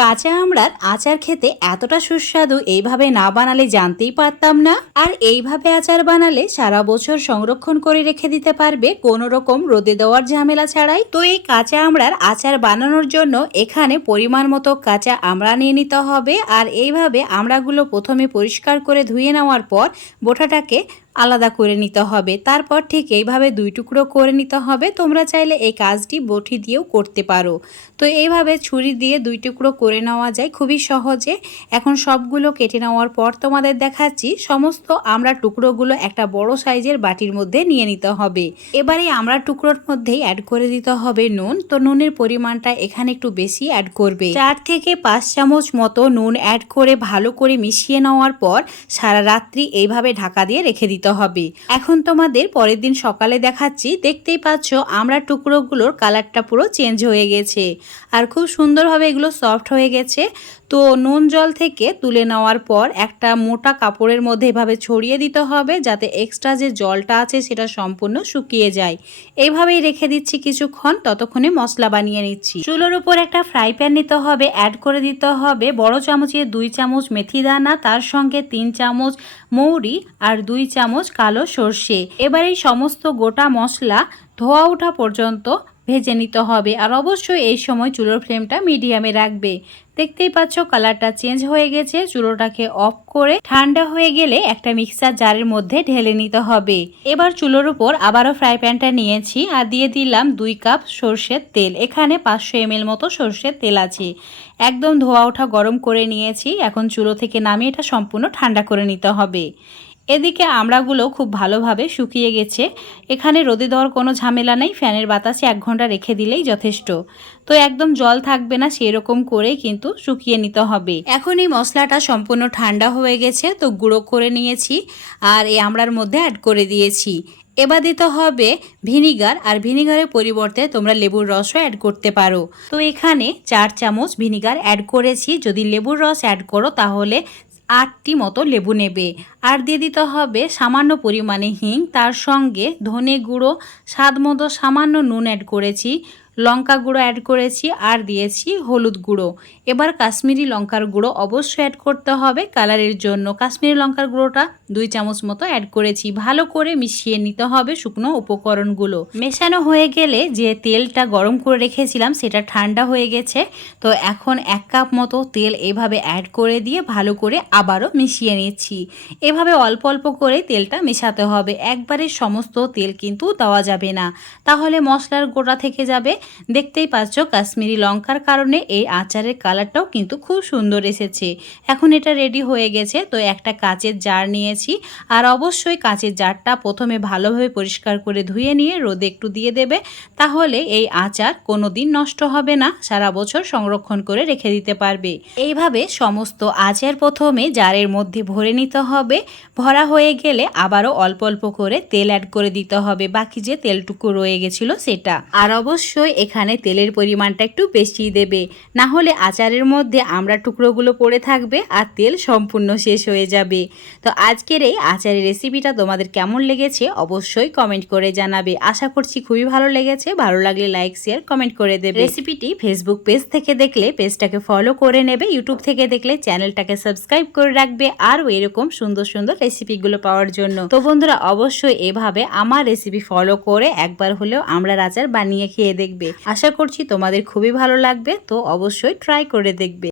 কাঁচা আমড়ার আচার খেতে এতটা সুস্বাদু এইভাবে না বানালে জানতেই পারতাম না। আর এইভাবে আচার বানালে সারা বছর সংরক্ষণ করে রেখে দিতে পারবে কোনো রকম রোদে দেওয়ার ঝামেলা ছাড়াই। তো এই কাঁচা আমড়ার আচার বানানোর জন্য এখানে পরিমাণ মতো কাঁচা আমড়া নিয়ে নিতে হবে। আর এইভাবে আমড়াগুলো প্রথমে পরিষ্কার করে ধুয়ে নেওয়ার পর বোটাটাকে আলাদা করে নিতে হবে। তারপর ঠিক এইভাবে দুই টুকরো করে নিতে হবে। তোমরা চাইলে এই কাজটি বটি দিয়েও করতে পারো। তো এইভাবে ছুরি দিয়ে দুই টুকরো করে নেওয়া যায় খুবই সহজে। এখন সবগুলো কেটে নেওয়ার পর তোমাদের দেখাচ্ছি সমস্ত আমড়ার টুকরোগুলো একটা বড় সাইজের বাটির মধ্যে নিয়ে নিতে হবে। এবারে আমড়ার টুকরোর মধ্যেই অ্যাড করে দিতে হবে নুন। তো নুনের পরিমাণটা এখানে একটু বেশি অ্যাড করবে, 4 থেকে 5 চামচ মতো নুন অ্যাড করে ভালো করে মিশিয়ে নেওয়ার পর সারা রাত্রি এইভাবে ঢাকা দিয়ে রেখে দিতে হবে। এখন তোমাদের পরের দিন সকালে দেখাচ্ছি। দেখতেই পাচ্ছ আমড়ার টুকরোগুলোর কালারটা পুরো চেঞ্জ হয়ে গেছে আর খুব সুন্দরভাবে এগুলো সফট হয়ে গেছে। তো নুন জল থেকে তুলে নেওয়ার পর একটা মোটা কাপড়ের মধ্যে এভাবে ছড়িয়ে দিতে হবে যাতে এক্সট্রা যে জলটা আছে সেটা সম্পূর্ণ শুকিয়ে যায়। এইভাবেই রেখে দিচ্ছি কিছুক্ষণ, ততক্ষণে মশলা বানিয়ে নিচ্ছি। চুলোর উপর একটা ফ্রাই প্যান নিতে হবে, অ্যাড করে দিতে হবে বড় চামচে 2 চামচ মেথি দানা, তার সঙ্গে 3 চামচ মৌরি আর 2 চামচ কালো সর্ষে। এবার এই সমস্ত গোটা মশলা ধোয়া ওঠা পর্যন্ত ভেজে নিতে হবে। আর অবশ্যই এই সময় চুলোর ফ্লেমটা মিডিয়ামে রাখবে। দেখতেই পাচ্ছ কালারটা চেঞ্জ হয়ে গেছে। চুলোটাকে অফ করে ঠান্ডা হয়ে গেলে একটা মিক্সার জারের মধ্যে ঢেলে নিতে হবে। এবার চুলোর উপর আবারও ফ্রাই প্যানটা নিয়েছি আর দিয়ে দিলাম 2 কাপ সর্ষের তেল। এখানে 500 ml মতো সর্ষের তেল আছে। একদম ধোয়া ওঠা গরম করে নিয়েছি। এখন চুলো থেকে নামিয়ে এটা সম্পূর্ণ ঠান্ডা করে নিতে হবে। এদিকে আমড়াগুলো খুব ভালোভাবে শুকিয়ে গেছে। এখানে রোদে দেওয়ার কোনো ঝামেলা নেই, ফ্যানের বাতাসে 1 ঘন্টা রেখে দিলেই যথেষ্ট। তো একদম জল থাকবে না সেরকম করে কিন্তু শুকিয়ে নিতে হবে। এখন এই মশলাটা সম্পূর্ণ ঠান্ডা হয়ে গেছে, তো গুঁড়ো করে নিয়েছি আর এই আমড়ার মধ্যে অ্যাড করে দিয়েছি। এবার দিতে হবে ভিনিগার, আর ভিনিগারের পরিবর্তে তোমরা লেবুর রসও অ্যাড করতে পারো। তো এখানে 4 চামচ ভিনিগার অ্যাড করেছি। যদি লেবুর রস অ্যাড করো তাহলে 8টি মতো লেবু নেবে। আর দিয়ে দিতে হবে সামান্য পরিমাণে হিং, তার সঙ্গে ধনে গুঁড়ো, স্বাদ মতো সামান্য নুন অ্যাড করেছি, লঙ্কা গুঁড়ো অ্যাড করেছি আর দিয়েছি হলুদ গুঁড়ো। এবার কাশ্মীরি লঙ্কার গুঁড়ো অবশ্যই অ্যাড করতে হবে কালারের জন্য। কাশ্মীরি লঙ্কার গুঁড়োটা 2 চামচ মতো অ্যাড করেছি। ভালো করে মিশিয়ে নিতে হবে শুকনো উপকরণগুলো। মেশানো হয়ে গেলে যে তেলটা গরম করে রেখেছিলাম সেটা ঠান্ডা হয়ে গেছে। তো এখন 1 কাপ মতো তেল এভাবে অ্যাড করে দিয়ে ভালো করে আবারও মিশিয়ে নিচ্ছি। এভাবে অল্প অল্প করে তেলটা মেশাতে হবে, একবারে সমস্ত তেল কিন্তু দেওয়া যাবে না, তাহলে মশলার গোটা থেকে যাবে। দেখতেই পাচ্ছ কাশ্মীরি লঙ্কার কারণে এই আচারের কালারটাও কিন্তু খুব সুন্দর এসেছে। এখন এটা রেডি হয়ে গেছে। তো একটা কাচের জার নিয়েছি আর অবশ্যই কাচের জারটা প্রথমে ভালোভাবে পরিষ্কার করে ধুয়ে নিয়ে রোদে একটু দিয়ে দেবে, তাহলে এই আচার কোনো দিন নষ্ট হবে না, সারা বছর সংরক্ষণ করে রেখে দিতে পারবে। এইভাবে সমস্ত আচার প্রথমে জারের মধ্যে ভরে নিতে হবে। ভরা হয়ে গেলে আবারও অল্প অল্প করে তেল অ্যাড করে দিতে হবে, বাকি যে তেলটুকু রয়ে গেছিল সেটা। আর অবশ্যই এখানে তেলের পরিমাণটা একটু বেশি দেবে, না হলে আচারের মধ্যে আমড়া টুকরোগুলো পড়ে থাকবে আর তেল সম্পূর্ণ শেষ হয়ে যাবে। তো আজকের এই আচারের রেসিপিটা তোমাদের কেমন লেগেছে অবশ্যই কমেন্ট করে জানাবে। আশা করছি খুবই ভালো লেগেছে। ভালো লাগলে লাইক শেয়ার কমেন্ট করে দেবে। রেসিপিটি ফেসবুক পেজ থেকে দেখলে পেজটাকে ফলো করে নেবে, ইউটিউব থেকে দেখলে চ্যানেলটাকে সাবস্ক্রাইব করে রাখবে আরও এরকম সুন্দর সুন্দর রেসিপিগুলো পাওয়ার জন্য। তো বন্ধুরা অবশ্যই এভাবে আমার রেসিপি ফলো করে একবার হলেও আমড়ার আচার বানিয়ে খেয়ে দেখবে। আশা করছি তোমাদের খুবই ভালো লাগবে। তো অবশ্যই ট্রাই করে দেখবে।